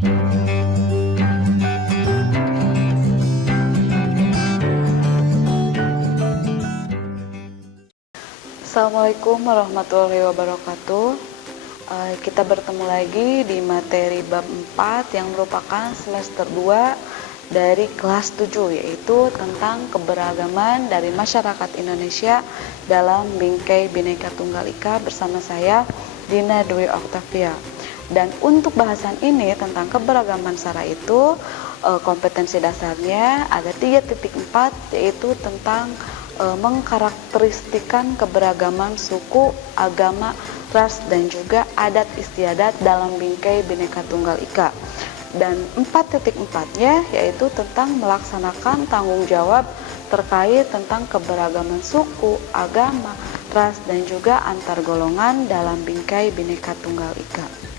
Assalamualaikum warahmatullahi wabarakatuh. Kita bertemu lagi di materi bab 4 yang merupakan semester 2 dari kelas 7, yaitu tentang keberagaman dari masyarakat Indonesia dalam bingkai Bhinneka Tunggal Ika bersama saya Dina Dwi Oktavia. Dan untuk bahasan ini tentang keberagaman SARA itu kompetensi dasarnya ada 3.4, yaitu tentang mengkarakteristikan keberagaman suku, agama, ras, dan juga adat istiadat dalam bingkai Bhinneka Tunggal Ika. Dan 4.4-nya yaitu tentang melaksanakan tanggung jawab terkait tentang keberagaman suku, agama, ras, dan juga antar golongan dalam bingkai Bhinneka Tunggal Ika.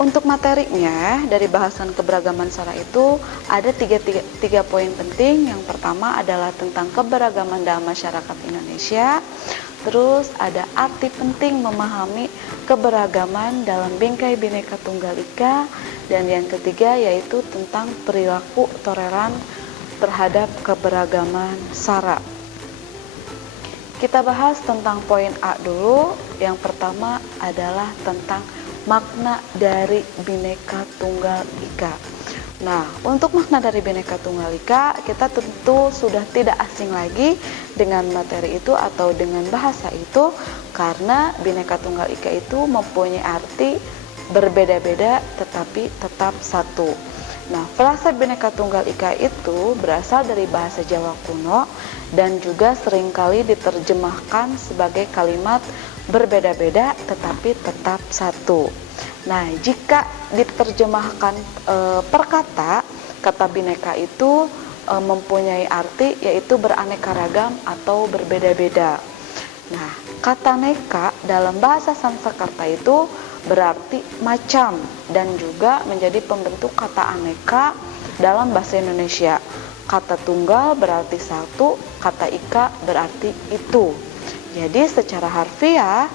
Untuk materinya dari bahasan keberagaman SARA itu ada tiga poin penting. Yang pertama adalah tentang keberagaman dalam masyarakat Indonesia. Terus ada arti penting memahami keberagaman dalam bingkai Bhinneka Tunggal Ika. Dan yang ketiga yaitu tentang perilaku toleran terhadap keberagaman SARA. Kita bahas tentang poin A dulu. Yang pertama adalah tentang makna dari Bhinneka Tunggal Ika. Nah, untuk makna dari Bhinneka Tunggal Ika, kita tentu sudah tidak asing lagi dengan materi itu atau dengan bahasa itu, karena Bhinneka Tunggal Ika itu mempunyai arti berbeda-beda tetapi tetap satu. Nah, frasa Bhinneka Tunggal Ika itu berasal dari bahasa Jawa kuno dan juga seringkali diterjemahkan sebagai kalimat berbeda-beda tetapi tetap satu. Nah, jika diterjemahkan per kata Bhinneka itu mempunyai arti yaitu beraneka ragam atau berbeda-beda. Nah, kata neka dalam bahasa Sanskerta itu berarti macam dan juga menjadi pembentuk kata aneka dalam bahasa Indonesia. Kata tunggal berarti satu, kata ika berarti itu. Jadi secara harfiah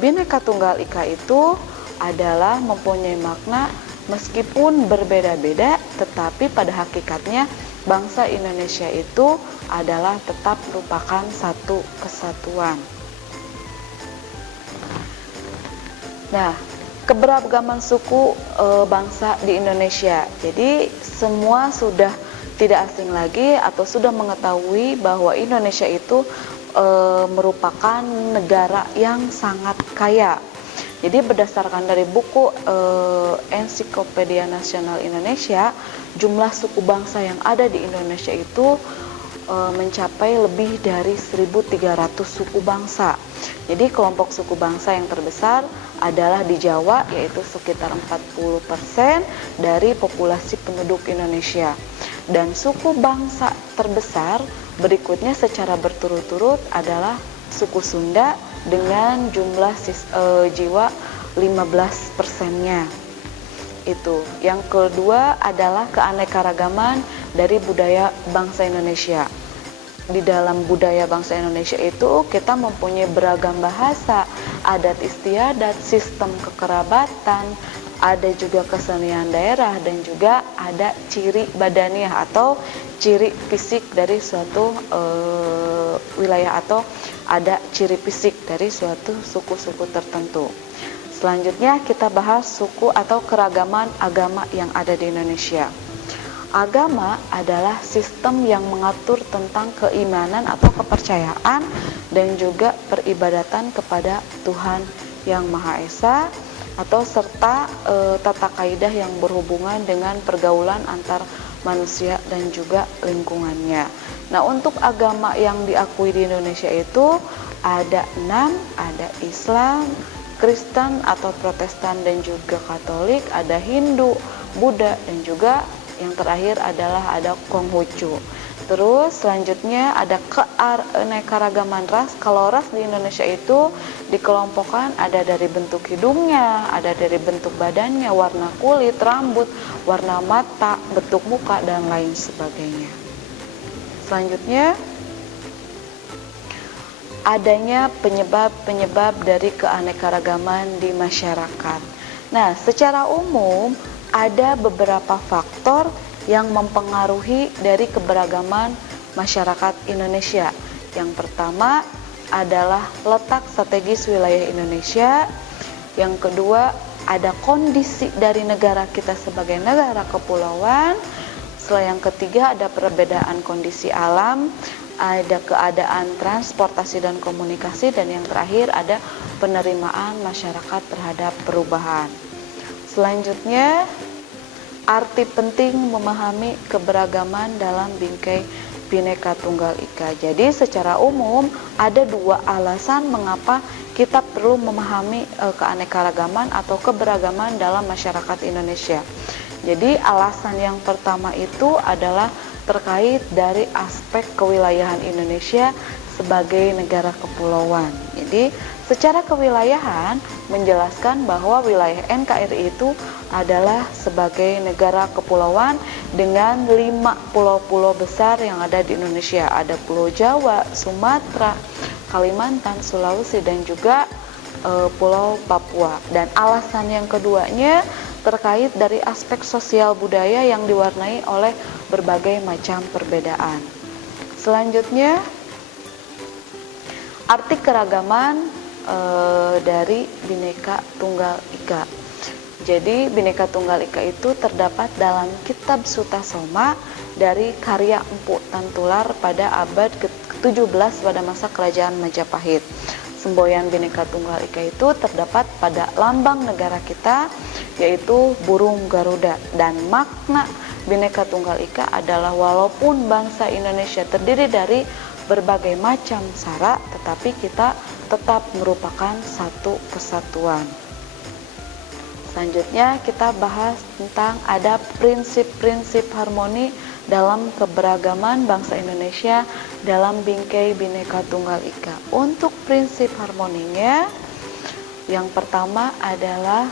Bhinneka Tunggal Ika itu adalah mempunyai makna meskipun berbeda-beda, tetapi pada hakikatnya bangsa Indonesia itu adalah tetap merupakan satu kesatuan. Nah, keberagaman suku bangsa di Indonesia. Jadi semua sudah tidak asing lagi atau sudah mengetahui bahwa Indonesia itu merupakan negara yang sangat kaya. Jadi berdasarkan dari buku Ensiklopedia Nasional Indonesia, jumlah suku bangsa yang ada di Indonesia itu mencapai lebih dari 1.300 suku bangsa. Jadi kelompok suku bangsa yang terbesar adalah di Jawa, yaitu sekitar 40% dari populasi penduduk Indonesia. Dan suku bangsa terbesar berikutnya secara berturut-turut adalah suku Sunda dengan jumlah jiwa 15%-nya. Itu. Yang kedua adalah keanekaragaman dari budaya bangsa Indonesia. Di dalam budaya bangsa Indonesia itu kita mempunyai beragam bahasa, adat istiadat, sistem kekerabatan, ada juga kesenian daerah, dan juga ada ciri badaniah atau ciri fisik dari suatu wilayah, atau ada ciri fisik dari suatu suku-suku tertentu. Selanjutnya kita bahas suku atau keragaman agama yang ada di Indonesia. Agama adalah sistem yang mengatur tentang keimanan atau kepercayaan dan juga peribadatan kepada Tuhan Yang Maha Esa, atau serta tata kaidah yang berhubungan dengan pergaulan antar manusia dan juga lingkungannya. Nah, untuk agama yang diakui di Indonesia itu ada 6, ada Islam, Kristen atau Protestan dan juga Katolik, ada Hindu, Buddha, dan juga yang terakhir adalah ada Konghucu. Terus selanjutnya ada keanekaragaman ras. Kalau ras di Indonesia itu dikelompokkan ada dari bentuk hidungnya, ada dari bentuk badannya, warna kulit, rambut, warna mata, bentuk muka, dan lain sebagainya. Selanjutnya adanya penyebab-penyebab dari keanekaragaman di masyarakat. Nah, secara umum ada beberapa faktor yang mempengaruhi dari keberagaman masyarakat Indonesia. Yang pertama adalah letak strategis wilayah Indonesia. Yang kedua, ada kondisi dari negara kita sebagai negara kepulauan. Setelah yang ketiga, ada perbedaan kondisi alam, ada keadaan transportasi dan komunikasi, dan yang terakhir ada penerimaan masyarakat terhadap perubahan. Selanjutnya, arti penting memahami keberagaman dalam bingkai Bhinneka Tunggal Ika. Jadi secara umum ada dua alasan mengapa kita perlu memahami keanekaragaman atau keberagaman dalam masyarakat Indonesia. Jadi alasan yang pertama itu adalah terkait dari aspek kewilayahan Indonesia sebagai negara kepulauan. Jadi secara kewilayahan menjelaskan bahwa wilayah NKRI itu adalah sebagai negara kepulauan dengan 5 pulau-pulau besar yang ada di Indonesia. Ada Pulau Jawa, Sumatera, Kalimantan, Sulawesi, dan juga Pulau Papua. Dan alasan yang keduanya terkait dari aspek sosial budaya yang diwarnai oleh berbagai macam perbedaan. Selanjutnya, arti keragaman dari Bhinneka Tunggal Ika. Jadi Bhinneka Tunggal Ika itu terdapat dalam Kitab Sutasoma dari karya Empu Tantular pada abad ke-17 pada masa kerajaan Majapahit. Semboyan Bhinneka Tunggal Ika itu terdapat pada lambang negara kita, yaitu burung Garuda. Dan makna Bhinneka Tunggal Ika adalah walaupun bangsa Indonesia terdiri dari berbagai macam sara, tetapi kita tetap merupakan satu kesatuan. Selanjutnya kita bahas tentang ada prinsip-prinsip harmoni dalam keberagaman bangsa Indonesia dalam bingkai Bhinneka Tunggal Ika. Untuk prinsip harmoninya, yang pertama adalah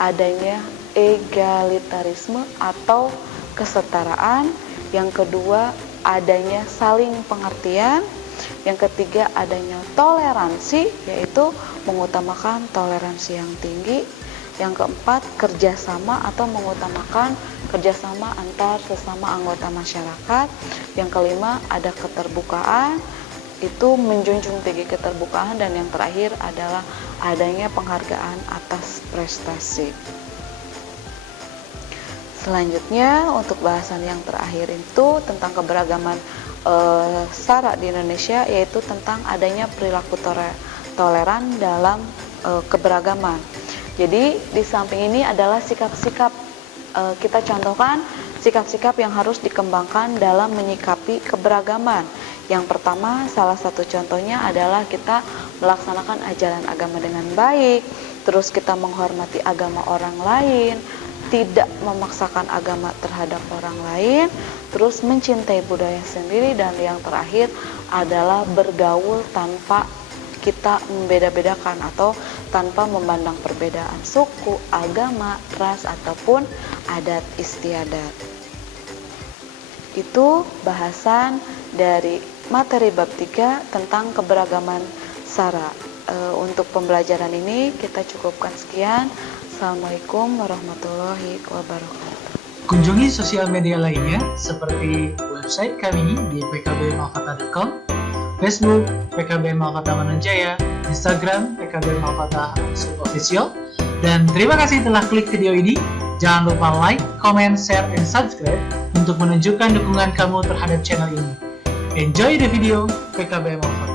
adanya egalitarisme atau kesetaraan. Yang kedua, adanya saling pengertian. Yang ketiga, adanya toleransi, yaitu mengutamakan toleransi yang tinggi. Yang keempat, kerjasama atau mengutamakan kerjasama antar sesama anggota masyarakat. Yang kelima, ada keterbukaan, itu menjunjung tinggi keterbukaan. Dan yang terakhir adalah adanya penghargaan atas prestasi. Selanjutnya, untuk bahasan yang terakhir itu tentang keberagaman sara di Indonesia, yaitu tentang adanya perilaku toleran dalam keberagaman. Jadi di samping ini adalah sikap-sikap, kita contohkan sikap-sikap yang harus dikembangkan dalam menyikapi keberagaman. Yang pertama, salah satu contohnya adalah kita melaksanakan ajaran agama dengan baik, terus kita menghormati agama orang lain, tidak memaksakan agama terhadap orang lain, terus mencintai budaya sendiri, dan yang terakhir adalah bergaul tanpa kita membeda-bedakan atau tanpa memandang perbedaan suku, agama, ras, ataupun adat istiadat. Itu bahasan dari materi bab 3 tentang keberagaman sara. Untuk pembelajaran ini kita cukupkan sekian. Assalamualaikum warahmatullahi wabarakatuh. Kunjungi sosial media lainnya seperti website kami di pkbmalfata.com, Facebook PKB Malfata Manunjaya, Instagram PKB Malfata Official. Dan terima kasih telah klik video ini. Jangan lupa like, comment, share, dan subscribe untuk menunjukkan dukungan kamu terhadap channel ini. Enjoy the video PKB Malfata.